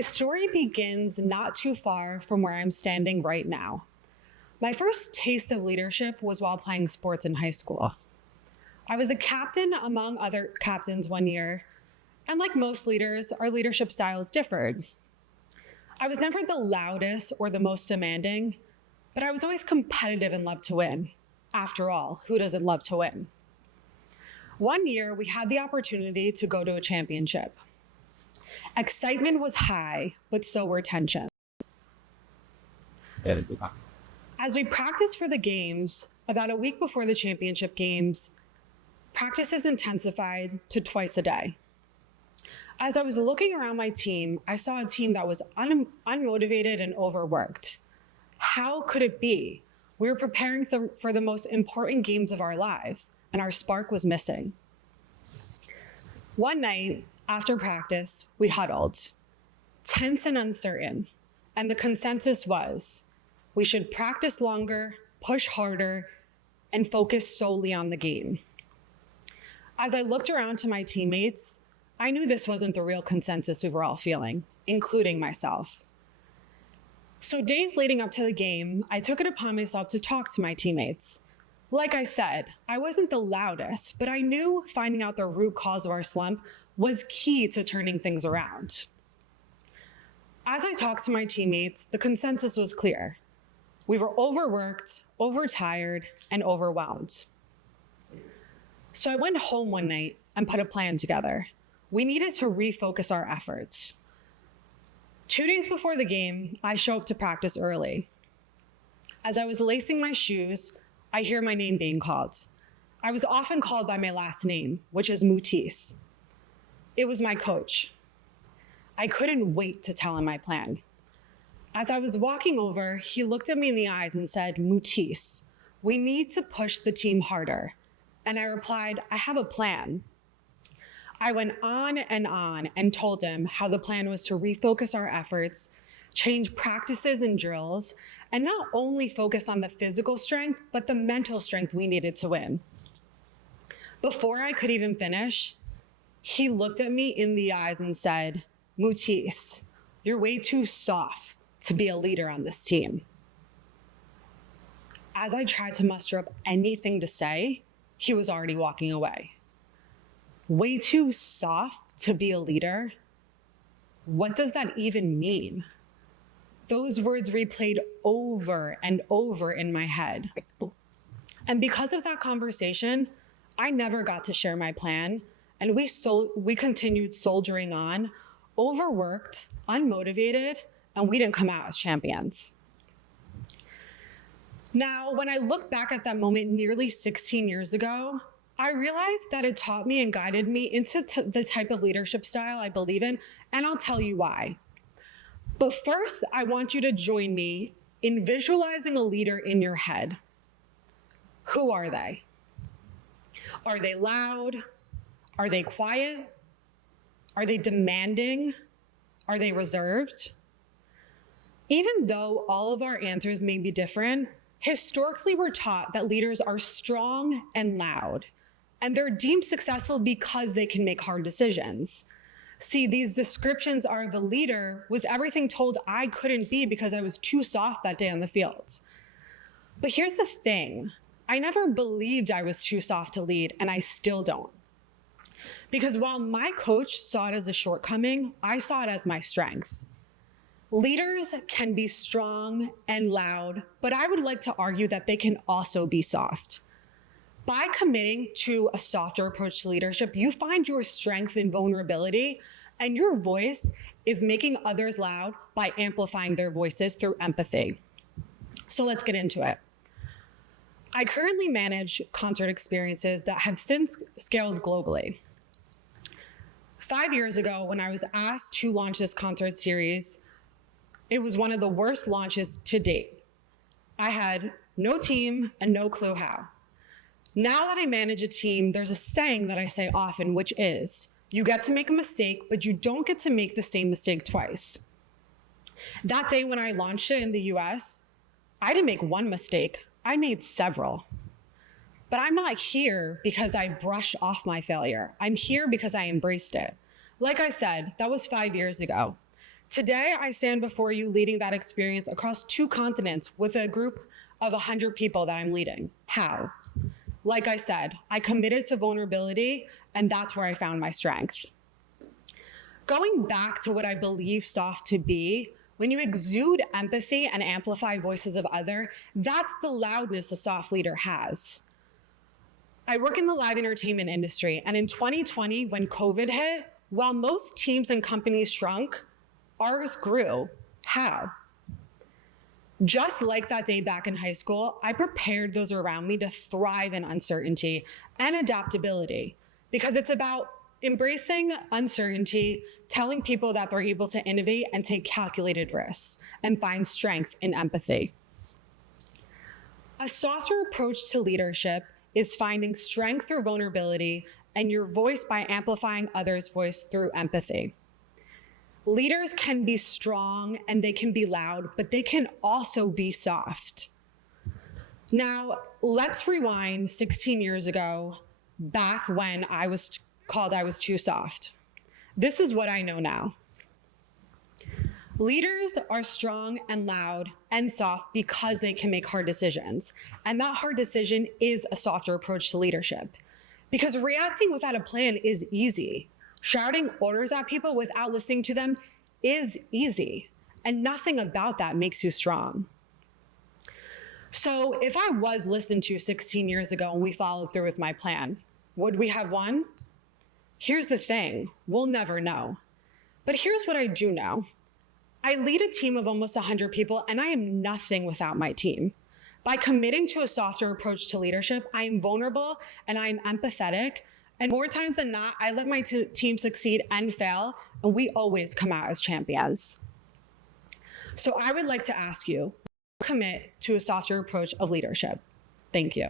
My story begins not too far from where I'm standing right now. My first taste of leadership was while playing sports in high school. I was a captain among other captains one year, and like most leaders, our leadership styles differed. I was never the loudest or the most demanding, but I was always competitive and loved to win. After all, who doesn't love to win? One year, we had the opportunity to go to a championship. Excitement was high, but so were tensions. As we practiced for the games, about a week before the championship games, practices intensified to twice a day. As I was looking around my team, I saw a team that was unmotivated and overworked. How could it be? We were preparing for the most important games of our lives, and our spark was missing. One night, after practice, we huddled, tense and uncertain, and the consensus was we should practice longer, push harder, and focus solely on the game. As I looked around to my teammates, I knew this wasn't the real consensus we were all feeling, including myself. So days leading up to the game, I took it upon myself to talk to my teammates. Like I said, I wasn't the loudest, but I knew finding out the root cause of our slump was key to turning things around. As I talked to my teammates, the consensus was clear. We were overworked, overtired, and overwhelmed. So I went home one night and put a plan together. We needed to refocus our efforts. 2 days before the game, I show up to practice early. As I was lacing my shoes, I hear my name being called. I was often called by my last name, which is Moutis. It was my coach. I couldn't wait to tell him my plan. As I was walking over, he looked at me in the eyes and said, "Moutis, we need to push the team harder." And I replied, "I have a plan." I went on and told him how the plan was to refocus our efforts, change practices and drills, and not only focus on the physical strength, but the mental strength we needed to win. Before I could even finish, he looked at me in the eyes and said, "Moutis, you're way too soft to be a leader on this team." As I tried to muster up anything to say, he was already walking away. Way too soft to be a leader? What does that even mean? Those words replayed over and over in my head. And because of that conversation, I never got to share my plan, and we continued soldiering on, overworked, unmotivated, and we didn't come out as champions. Now, when I look back at that moment nearly 16 years ago, I realized that it taught me and guided me into the type of leadership style I believe in, and I'll tell you why. But first, I want you to join me in visualizing a leader in your head. Who are they? Are they loud? Are they quiet? Are they demanding? Are they reserved? Even though all of our answers may be different, historically we're taught that leaders are strong and loud, and they're deemed successful because they can make hard decisions. See, these descriptions are of a leader was everything told I couldn't be because I was too soft that day on the field. But here's the thing. I never believed I was too soft to lead, and I still don't. Because while my coach saw it as a shortcoming, I saw it as my strength. Leaders can be strong and loud, but I would like to argue that they can also be soft. By committing to a softer approach to leadership, you find your strength in vulnerability, and your voice is making others loud by amplifying their voices through empathy. So let's get into it. I currently manage concert experiences that have since scaled globally. 5 years ago, when I was asked to launch this concert series, it was one of the worst launches to date. I had no team and no clue how. Now that I manage a team, there's a saying that I say often, which is, you get to make a mistake, but you don't get to make the same mistake twice. That day when I launched it in the US, I didn't make one mistake, I made several. But I'm not here because I brushed off my failure. I'm here because I embraced it. Like I said, that was 5 years ago. Today, I stand before you leading that experience across 2 continents with a group of 100 people that I'm leading. How? Like I said, I committed to vulnerability, and that's where I found my strength. Going back to what I believe soft to be, when you exude empathy and amplify voices of other, that's the loudness a soft leader has. I work in the live entertainment industry, and in 2020, when COVID hit, while most teams and companies shrunk, ours grew. How? Just like that day back in high school, I prepared those around me to thrive in uncertainty and adaptability, because it's about embracing uncertainty, telling people that they're able to innovate and take calculated risks, and find strength in empathy. A softer approach to leadership is finding strength through vulnerability and your voice by amplifying others' voice through empathy. Leaders can be strong and they can be loud, but they can also be soft. Now, let's rewind 16 years ago, back when I was too soft. This is what I know now. Leaders are strong and loud and soft because they can make hard decisions. And that hard decision is a softer approach to leadership. Because reacting without a plan is easy. Shouting orders at people without listening to them is easy. And nothing about that makes you strong. So if I was listened to 16 years ago and we followed through with my plan, would we have won? Here's the thing, we'll never know. But here's what I do know. I lead a team of almost 100 people, and I am nothing without my team. By committing to a softer approach to leadership, I am vulnerable and I am empathetic. And more times than not, I let my team succeed and fail, and we always come out as champions. So I would like to ask you, commit to a softer approach of leadership. Thank you.